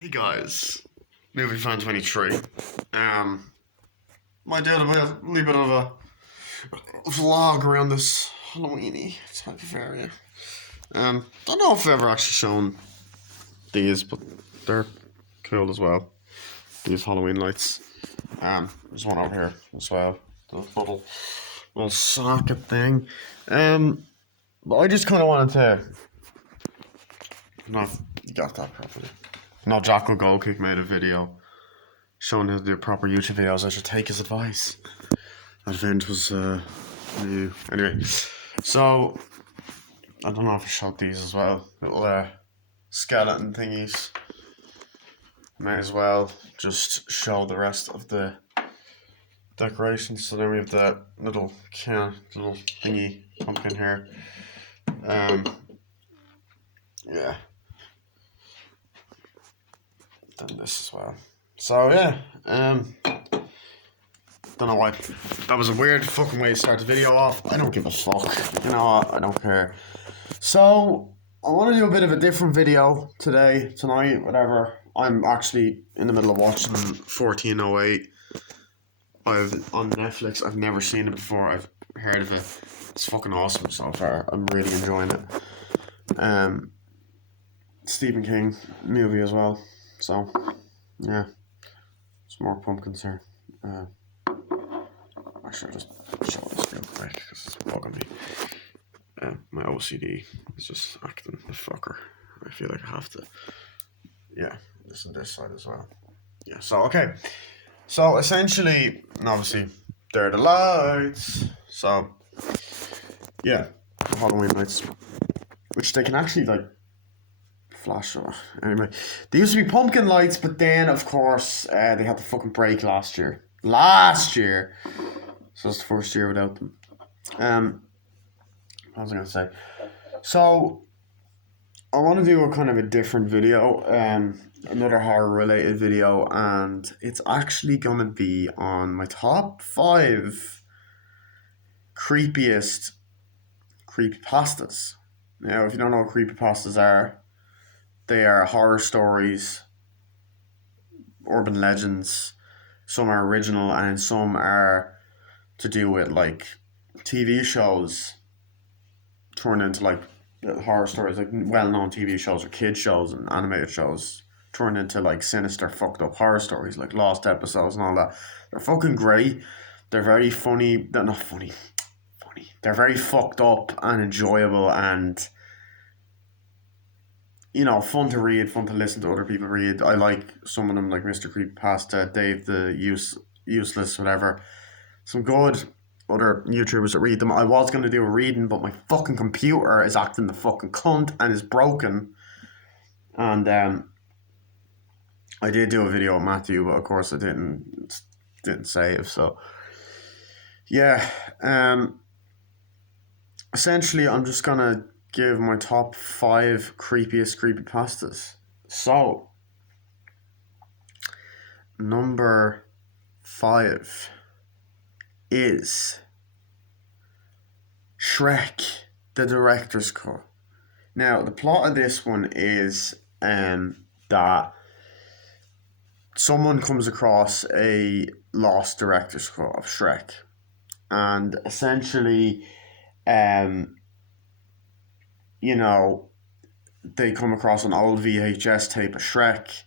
Hey guys, Movie Fan 23. Might do a little bit of a vlog around this Halloweeny type of area. Don't know if I've ever actually shown these, but they're cool as well. These Halloween lights. There's one over here as well. The little socket thing. But I just kind of wanted to. Not you got that properly. No, Jocko Goldkick made a video showing how to do proper YouTube videos. I should take his advice. That event was new. Anyway, so I don't know if I showed these as well. Little skeleton thingies. May as well just show the rest of the decorations. So then we have the little thingy pumpkin here. Yeah. Then this as well. So yeah, don't know why. That was a weird fucking way to start the video off. I don't give a fuck. You know what? I don't care. So I want to do a bit of a different video tonight, whatever. I'm actually in the middle of watching 1408. On Netflix. I've never seen it before. I've heard of it. It's fucking awesome so far. I'm really enjoying it. Stephen King movie as well. So yeah, some more pumpkins here. Actually, I'll just show this real quick because it's bugging me. My OCD is just acting the fucker. I feel like I have to. Yeah, this and this side as well. Yeah, so okay. So essentially, and obviously, there are the lights. So, yeah, Halloween lights. Which they can actually, like, flash or anyway. They used to be pumpkin lights, but then, of course, they had to fucking break last year. So it's the first year without them. What was I going to say? So, I want to do a kind of a different video, another horror related video, and it's actually going to be on my top 5 creepiest creepypastas. Now, if you don't know what creepypastas are, they are horror stories, urban legends. Some are original, and some are to do with like TV shows turned into like horror stories, like well-known TV shows or kid shows and animated shows turned into like sinister, fucked up horror stories, like lost episodes and all that. They're fucking great. They're very funny. They're not funny. They're very fucked up and enjoyable and fun to read, fun to listen to other people read. I like some of them, like Mr. Creepypasta, Dave the Useless, whatever. Some good other YouTubers that read them. I was going to do a reading, but my fucking computer is acting the fucking cunt and is broken. And I did do a video with Matthew, but of course I didn't save. So yeah, essentially I'm just gonna give my top 5 creepiest creepypastas. So number 5 is Shrek, the director's cut. Now, the plot of this one is that someone comes across a lost director's cut of Shrek, and essentially, they come across an old VHS tape of Shrek.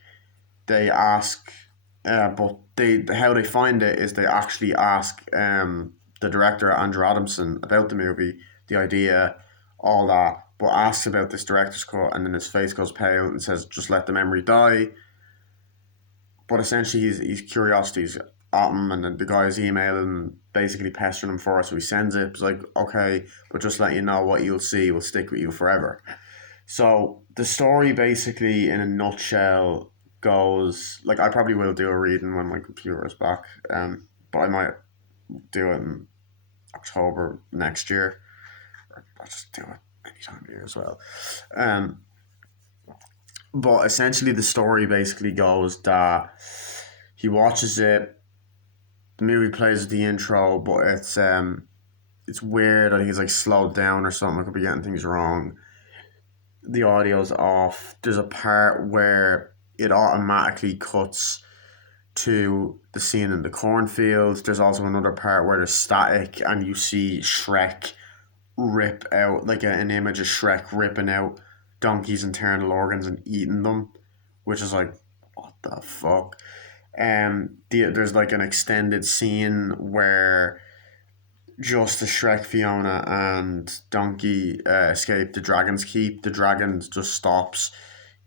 They ask, but how they find it is they actually ask the director Andrew Adamson about the movie, the idea, all that, but asks about this director's cut, and then his face goes pale and says, "Just let the memory die." But essentially, his curiosity's at him, and then the guy's emailing, basically pestering him for it, so he sends it. It's like, okay, but just let you know what you'll see will stick with you forever. So the story, basically, in a nutshell, goes like I probably will do a reading when my computer is back, but I might do it in October next year, or I'll just do it any time of year as well. But essentially, the story basically goes that he watches it. The movie plays the intro, but it's weird. I think it's like slowed down or something. I could be getting things wrong. The audio's off. There's a part where it automatically cuts to the scene in the cornfield. There's also another part where there's static and you see Shrek rip out, like an image of Shrek ripping out Donkey's internal organs and eating them, which is like, what the fuck? There's like an extended scene where just the Shrek, Fiona, and Donkey escape the Dragon's Keep. The dragon just stops,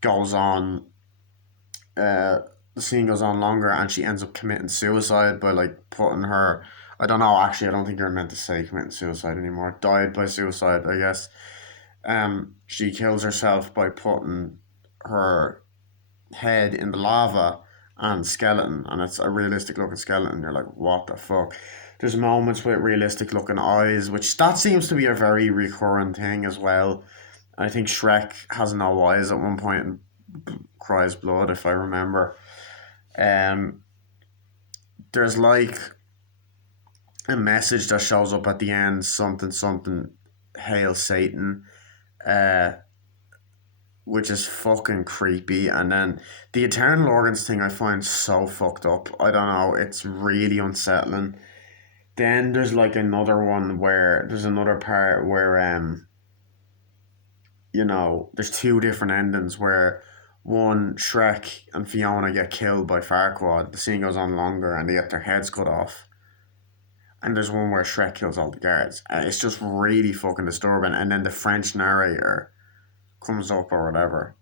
goes on. The scene goes on longer, and she ends up committing suicide by like putting her. I don't know. Actually, I don't think you're meant to say committing suicide anymore. Died by suicide, I guess. She kills herself by putting her head in the lava and skeleton, and it's a realistic looking skeleton. You're like, what the fuck? There's moments with realistic looking eyes, which that seems to be a very recurrent thing as well. I think Shrek has no eyes at one point and cries blood, if I remember. Um, there's like a message that shows up at the end, something something, hail Satan, uh, which is fucking creepy. And then the eternal organs thing I find so fucked up. I don't know, it's really unsettling. Then there's like another one where there's another part where there's two different endings where one, Shrek and Fiona get killed by Farquaad. The scene goes on longer and they get their heads cut off. And there's one where Shrek kills all the guards. And it's just really fucking disturbing. And then the French narrator comes up or whatever.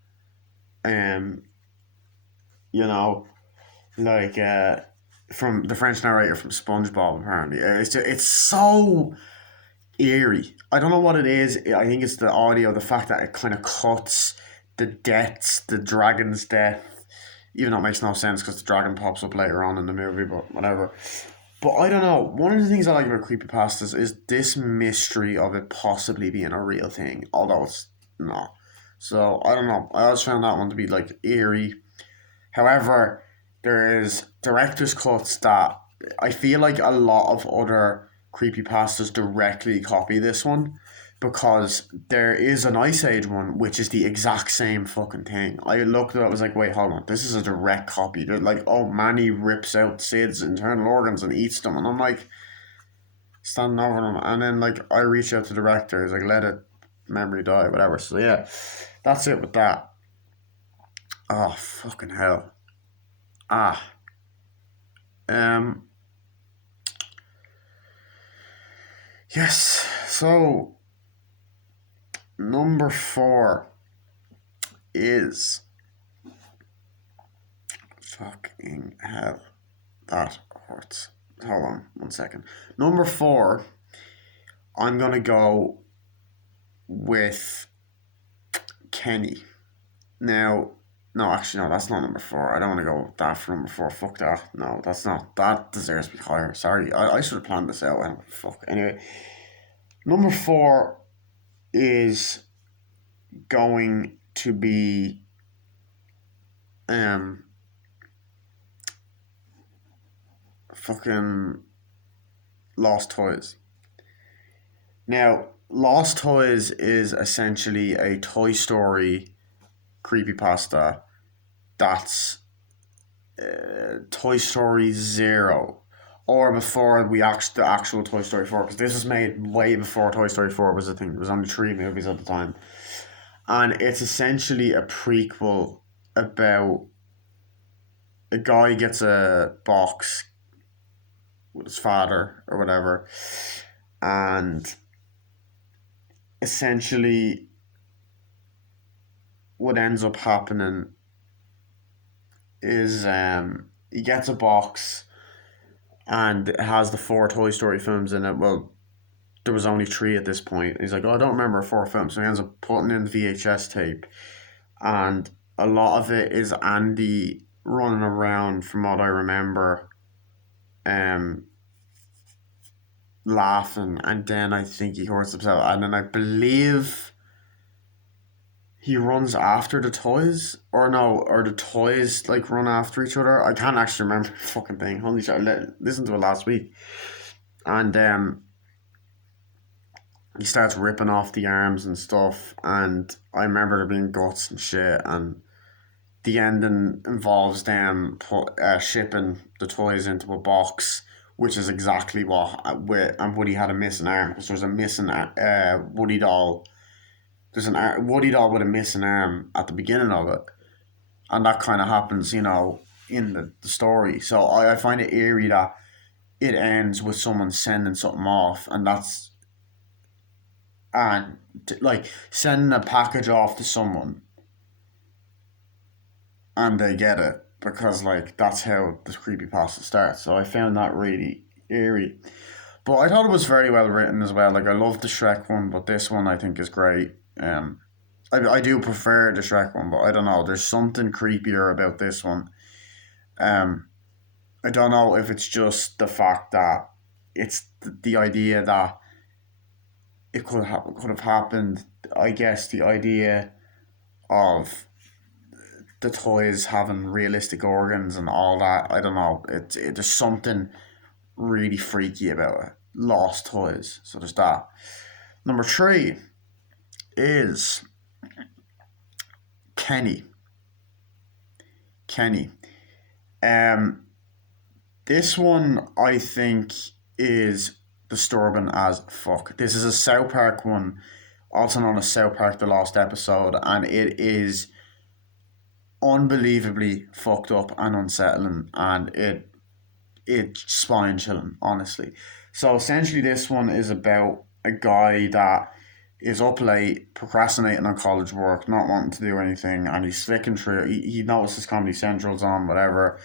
Um, you know, like from the French narrator from SpongeBob apparently. It's so eerie. I don't know what it is. I think it's the audio, the fact that it kind of cuts the deaths, the dragon's death. Even though it makes no sense because the dragon pops up later on in the movie, but whatever. But I don't know. One of the things I like about creepypastas is this mystery of it possibly being a real thing, although it's not. So I don't know. I always found that one to be like eerie. However, there is director's cuts that I feel like a lot of other creepypastas directly copy this one because there is an Ice Age one which is the exact same fucking thing. I looked at it, I was like, wait, hold on, this is a direct copy. They're like, oh, Manny rips out Sid's internal organs and eats them, and I'm like standing over them, and then like I reach out to the director, he's like, let it memory die, whatever. So yeah, that's it with that. Oh fucking hell. Ah. Um yes, so number 4 is fucking hell. That hurts. Hold on 1 second. Number 4, I'm gonna go with Kenny. Now, no, actually, no, that's not number 4. I don't want to go with that for number 4. Fuck that. No, that's not. That deserves to be higher. Sorry, I should have planned this out. Fuck. Anyway, number 4 is going to be fucking Lost Toys. Now, Lost Toys is essentially a Toy Story creepypasta that's Toy Story 0 or before the actual Toy Story 4, because this was made way before Toy Story 4 was a thing. There was only 3 movies at the time. And it's essentially a prequel about a guy gets a box with his father or whatever, and essentially what ends up happening is he gets a box and it has the 4 Toy Story films in it. Well, there was only 3 at this point. He's like, oh, I don't remember 4 films. So he ends up putting in the VHS tape, and a lot of it is Andy running around, from what I remember, laughing, and then I think he hurts himself, and then I believe he runs after the toys, or no, or the toys like run after each other. I can't actually remember the fucking thing. Holy shit! I listened to it last week, and he starts ripping off the arms and stuff, and I remember there being guts and shit, and the ending involves them shipping the toys into a box, which is exactly what and Woody had a missing arm because there's a missing Woody doll. There's an Woody doll with a missing arm at the beginning of it, and that kind of happens, in the story. So I find it eerie that it ends with someone sending something off, and like sending a package off to someone and they get it because like that's how the creepypasta starts. So I found that really eerie. But I thought it was very well written as well. Like I love the Shrek one, but this one I think is great. I do prefer the Shrek one, but I don't know. There's something creepier about this one. Um, I don't know if it's just the fact that it's the idea that it could have happened. I guess the idea of the toys having realistic organs and all that. I don't know. There's something really freaky about it. Lost toys. So there's that. Number three is Kenny. Kenny. Um, this one I think is disturbing as fuck. This is a South Park one, also known as South Park: The Lost Episode, and it is unbelievably fucked up and unsettling, and it's spine chilling, honestly. So essentially, this one is about a guy that is up late, procrastinating on college work, not wanting to do anything, and he's flicking through. He notices Comedy Central's on, whatever,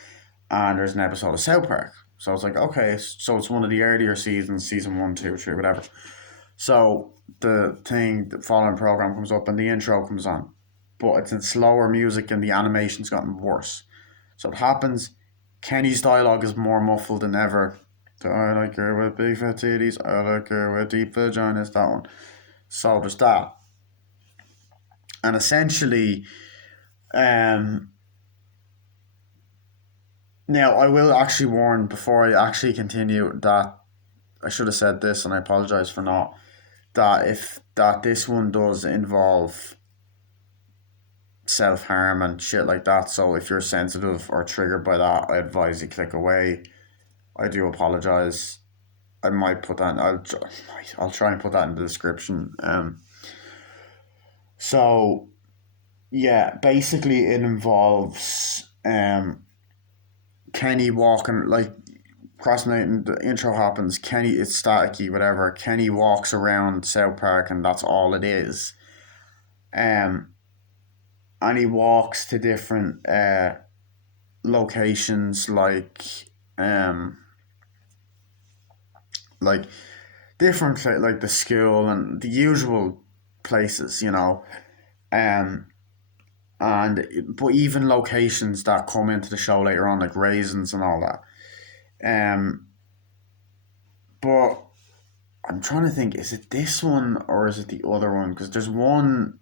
and there's an episode of South Park. So it's like, okay, so it's one of the earlier seasons, season one, two, three, whatever. So the following program comes up and the intro comes on, but it's in slower music and the animation's gotten worse. So it happens. Kenny's dialogue is more muffled than ever. So I like her with big fat titties. I like her with deep vaginas. That one. So there's that. And essentially, um, now I will actually warn before I actually continue that I should have said this, and I apologize for not. That this one does involve self harm and shit like that. So if you're sensitive or triggered by that, I advise you click away. I do apologize. I might put that. I'll try and put that in the description. So yeah, basically it involves Kenny walking like procrastinating. The intro happens. Kenny, it's staticky, whatever. Kenny walks around South Park, and that's all it is. Um, and he walks to different locations um like different like the school and the usual places, um and but even locations that come into the show later on, like raisins and all that. um but I'm trying to think, is it this one or is it the other one? Because there's one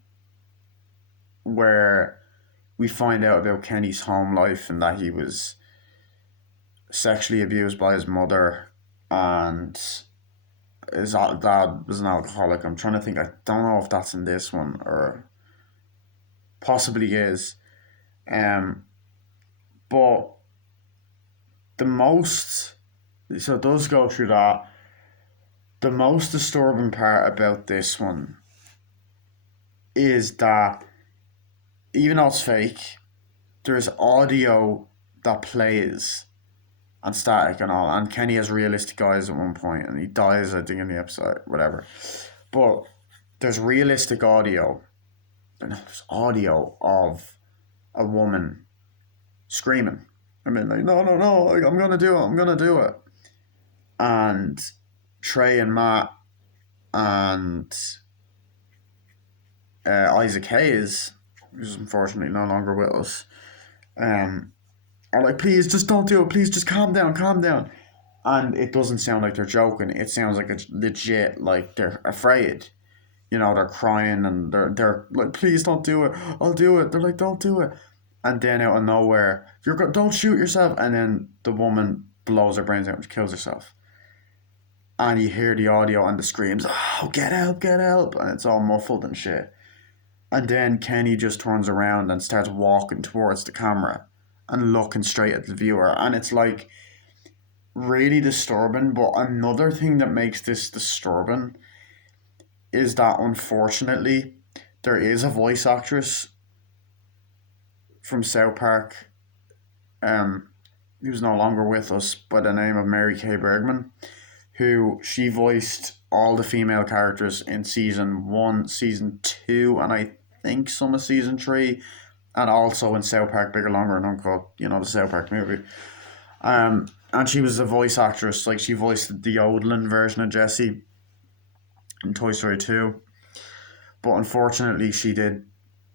where we find out about Kenny's home life and that he was sexually abused by his mother, and his dad was an alcoholic. I'm trying to think. I don't know if that's in this one or possibly is. Um, but the most so it does go through that. The most disturbing part about this one is that even though it's fake, there's audio that plays and static and all. And Kenny has realistic eyes at one point, and he dies, I think, in the episode, whatever. But there's realistic audio. There's audio of a woman screaming. I mean, like, no, no, no, like, I'm gonna do it, I'm gonna do it. And Trey and Matt and Isaac Hayes, who's unfortunately no longer with us, are like, please just don't do it, please just calm down, calm down. And it doesn't sound like they're joking. It sounds like it's legit, like they're afraid. They're crying and they're like, please don't do it. I'll do it. They're like, don't do it. And then out of nowhere, don't shoot yourself. And then the woman blows her brains out and kills herself. And you hear the audio and the screams, oh, get help, and it's all muffled and shit. And then Kenny just turns around and starts walking towards the camera and looking straight at the viewer. And it's like really disturbing. But another thing that makes this disturbing is that unfortunately there is a voice actress from South Park who's no longer with us by the name of Mary Kay Bergman, who she voiced all the female characters in season 1, season 2, and I think some of season 3, and also in South Park Bigger, Longer, and Uncut, the South Park movie. And she was a voice actress, like she voiced the yodeling version of Jessie in Toy Story 2. But unfortunately, she did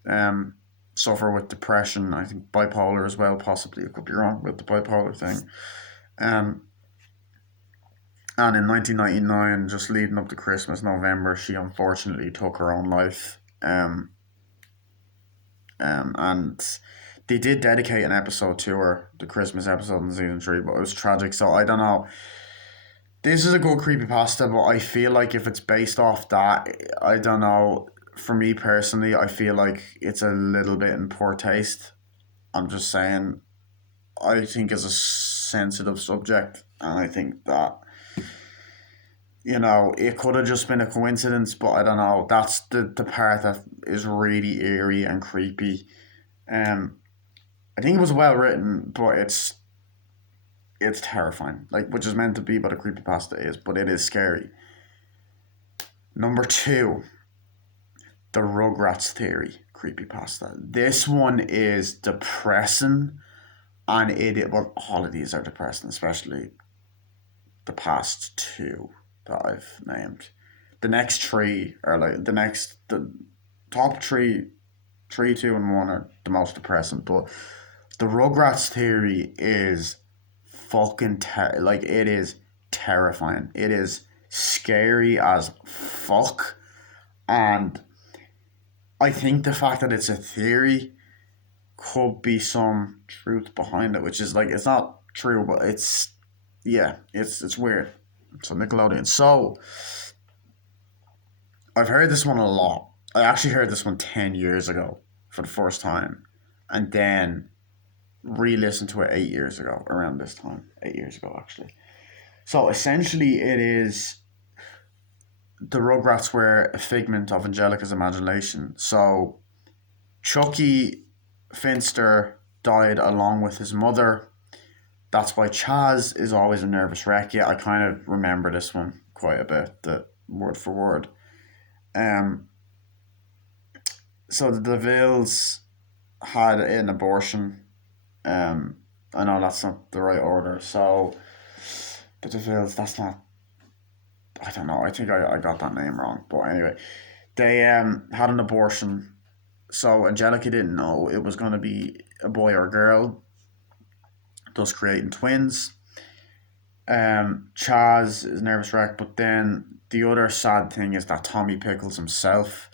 um, suffer with depression. I think bipolar as well, possibly. I could be wrong with the bipolar thing. Um, and in 1999, just leading up to Christmas, November, she unfortunately took her own life. And they did dedicate an episode to her, the Christmas episode in season 3, but it was tragic. So I don't know. This is a good creepypasta, but I feel like if it's based off that, I don't know. For me personally, I feel like it's a little bit in poor taste. I'm just saying, I think it's a sensitive subject, and I think that, it could have just been a coincidence, but I don't know. That's the part that is really eerie and creepy. Um, I think it was well written, but it's terrifying. Like, which is meant to be what a creepypasta is, but it is scary. Number 2, the Rugrats theory creepypasta. This one is depressing, and well, all of these are depressing, especially the past 2 that I've named. The next 3 are like the top 3, 3, 2, and 1 are the most depressing, but the Rugrats theory is like it is terrifying. It is scary as fuck, and I think the fact that it's a theory could be some truth behind it, which is like it's not true, but it's weird. So Nickelodeon. So I've heard this one a lot. I actually heard this one 10 years ago for the first time, and then re-listened to it 8 years ago, around this time. 8 years ago, actually. So essentially, it is the Rugrats were a figment of Angelica's imagination. So Chucky Finster died along with his mother. That's why Chaz is always a nervous wreck. Yeah, I kind of remember this one quite a bit, the word for word. Um, so the DeVilles had an abortion. Um, I know that's not the right order. So the DeVilles, that's not. I don't know. I think I got that name wrong. But anyway, they had an abortion. So Angelica didn't know it was going to be a boy or a girl, thus creating twins. Chaz is nervous wreck, but then the other sad thing is that Tommy Pickles himself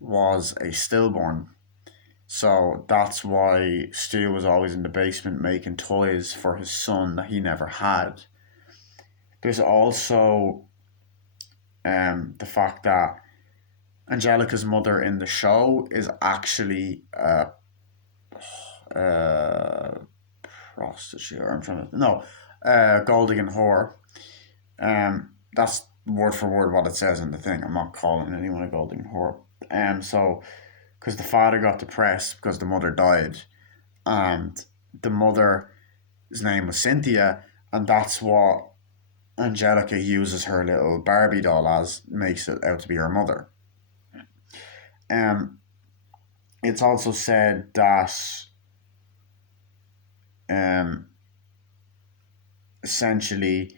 was a stillborn. So that's why Stu was always in the basement making toys for his son that he never had. There's also the fact that Angelica's mother in the show is actually a prostitute. Or I'm trying to no, gold digging whore. That's word for word what it says in the thing. I'm not calling anyone a gold digging whore. So because the father got depressed because the mother died, and the mother's name was Cynthia, and that's what Angelica uses her little Barbie doll as, makes it out to be her mother. Um, it's also said that um, essentially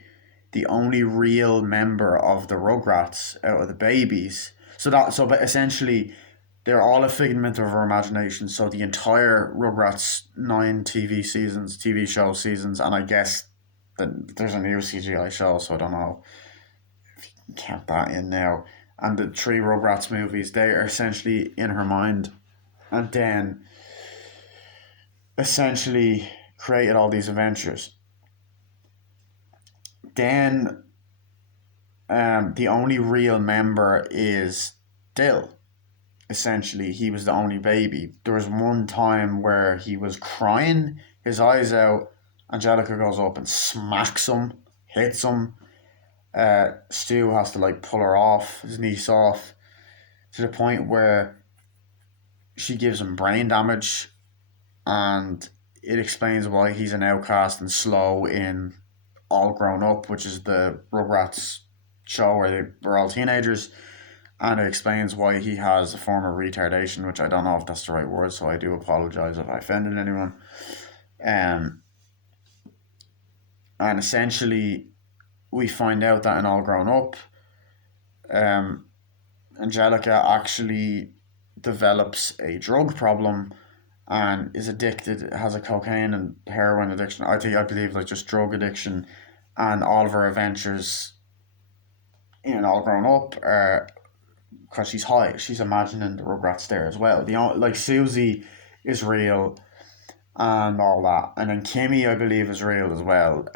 the only real member of the Rugrats out of the babies. But essentially they're all a figment of her imagination. So the entire Rugrats 9 TV show seasons, and I guess that there's a new CGI show, so I don't know if you can count that in now. And the 3 Rugrats movies, they are essentially in her mind, and then essentially created all these adventures. Then the only real member is Dill. essentially he was the only baby. There was one time where he was crying his eyes out. Angelica goes up and smacks him, hits him. Stu has to like pull her off, his niece off, to the point where she gives him brain damage, and it explains why he's an outcast and slow in All Grown Up, which is the Rugrats show where they were all teenagers, and it explains why he has a form of retardation, which I don't know if that's the right word, so I do apologize if I offended anyone. Um, and essentially, we find out that in All Grown Up, um, Angelica actually develops a drug problem and is addicted, has a cocaine and heroin addiction. I believe like just drug addiction, and all of her adventures in All Grown Up are because she's high. She's imagining the Rugrats there as well. Like Susie is real and all that, and then Kimmy I believe is real as well.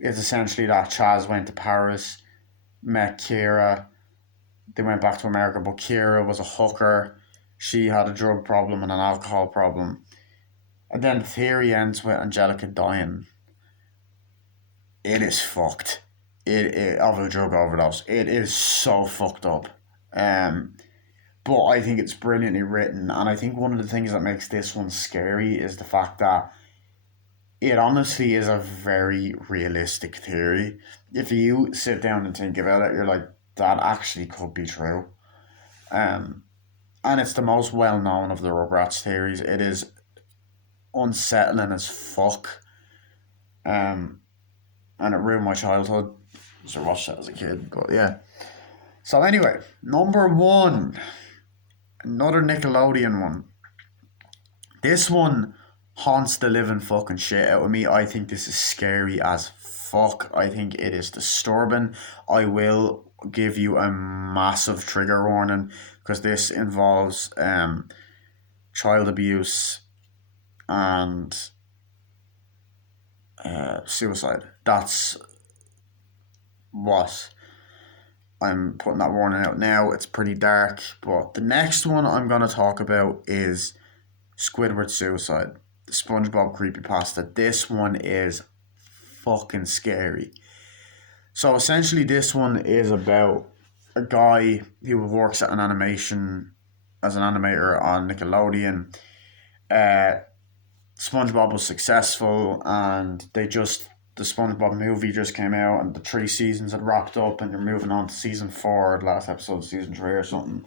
It's essentially that Chaz went to Paris, met Kira, they went back to America, but Kira was a hooker. She had a drug problem and an alcohol problem. And then the theory ends with Angelica dying. It is fucked. It of a drug overdose. It is so fucked up. Um, but I think it's brilliantly written, and I think one of the things that makes this one scary is the fact that it honestly is a very realistic theory. If you sit down and think about it, you're like, that actually could be true. Um, and it's the most well known of the Rugrats theories. It is unsettling as fuck. Um, and it ruined my childhood. So I watched that as a kid, but yeah. So anyway, number one, another Nickelodeon one. This one haunts the living fucking shit out of me. I think this is scary as fuck. I think it is disturbing. I will give you a massive trigger warning because this involves child abuse and suicide. That's what I'm putting that warning out now. It's pretty dark, but the next one I'm going to talk about is Squidward Suicide, the SpongeBob Creepypasta. This one is fucking scary. So essentially this one is about a guy who works at an animation as an animator on Nickelodeon. SpongeBob was successful, and the SpongeBob movie just came out, and the 3 seasons had wrapped up, and they're moving on to season 4, the last episode of season 3 or something.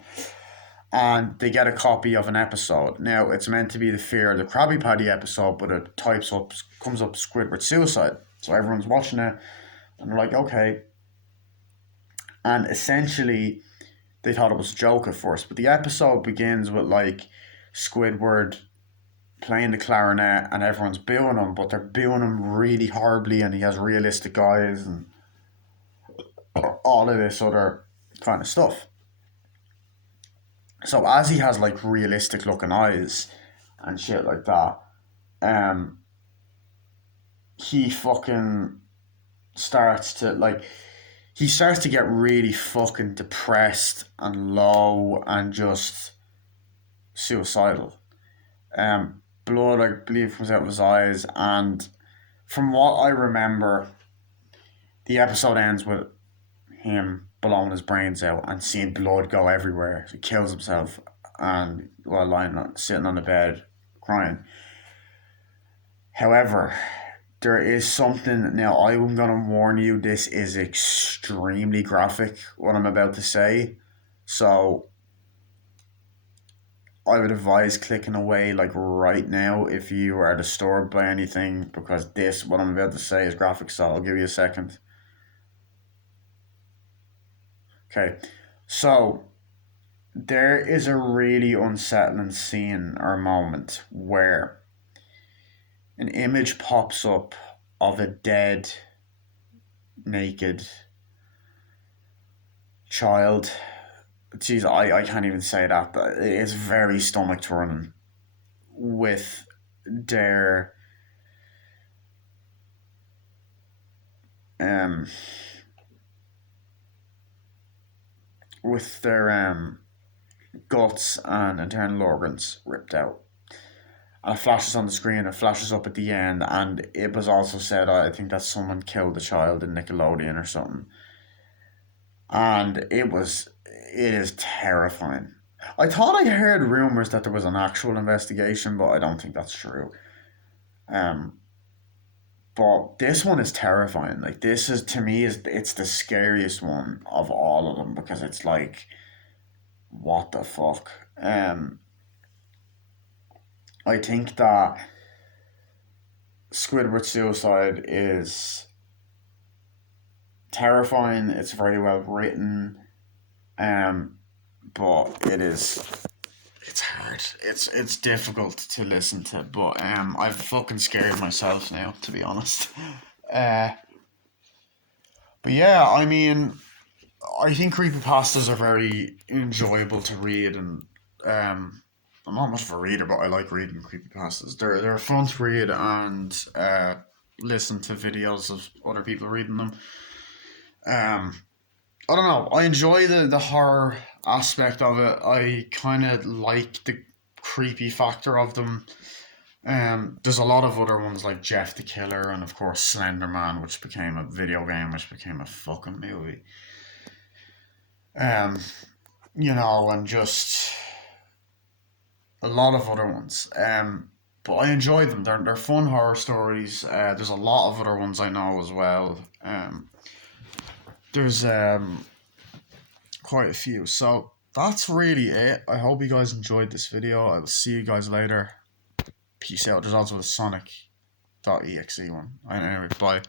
And they get a copy of an episode. Now it's meant to be the Fear of the Krabby Patty episode, but it comes up Squidward Suicide. So everyone's watching it, and they're like, okay. And essentially, they thought it was a joke at first, but the episode begins with like Squidward playing the clarinet and everyone's booing him, but they're booing him really horribly, and he has realistic eyes and all of this other kind of stuff. So as he has like realistic looking eyes and shit like that, he fucking starts to like he starts to get really fucking depressed and low and just suicidal. Blood, I believe, comes out of his eyes, and from what I remember, the episode ends with him blowing his brains out and seeing blood go everywhere. So he kills himself and while sitting on the bed crying. However, there is something now. I'm gonna warn you. This is extremely graphic. What I'm about to say, so I would advise clicking away like right now if you are disturbed by anything, because what I'm about to say is graphic. So I'll give you a second. Okay, so there is a really unsettling scene or moment where an image pops up of a dead, naked child. Jeez, I can't even say that. It's very stomach turning with their um with their guts and internal organs ripped out. And it flashes on the screen, it flashes up at the end, and it was also said, I think that someone killed a child in Nickelodeon or something. And it is terrifying. I thought I heard rumors that there was an actual investigation, but I don't think that's true. Um, but this one is terrifying. Like this is to me is it's the scariest one of all of them because it's like, what the fuck. I think that Squidward Suicide is terrifying. It's very well written, um, but it's hard. It's difficult to listen to. But I've fucking scared myself now, to be honest. Uh, but yeah, I mean, I think creepypastas are very enjoyable to read, and I'm not much of a reader, but I like reading creepypastas. They're fun to read and listen to videos of other people reading them. Um, I don't know. I enjoy the horror aspect of it. I kind of like the creepy factor of them. There's a lot of other ones like Jeff the Killer and of course Slender Man, which became a video game, which became a fucking movie. Um, and just a lot of other ones. But I enjoy them. They're fun horror stories. There's a lot of other ones I know as well. There's quite a few. So that's really it. I hope you guys enjoyed this video. I will see you guys later. Peace out. There's also the Sonic.exe one. Anyway, bye.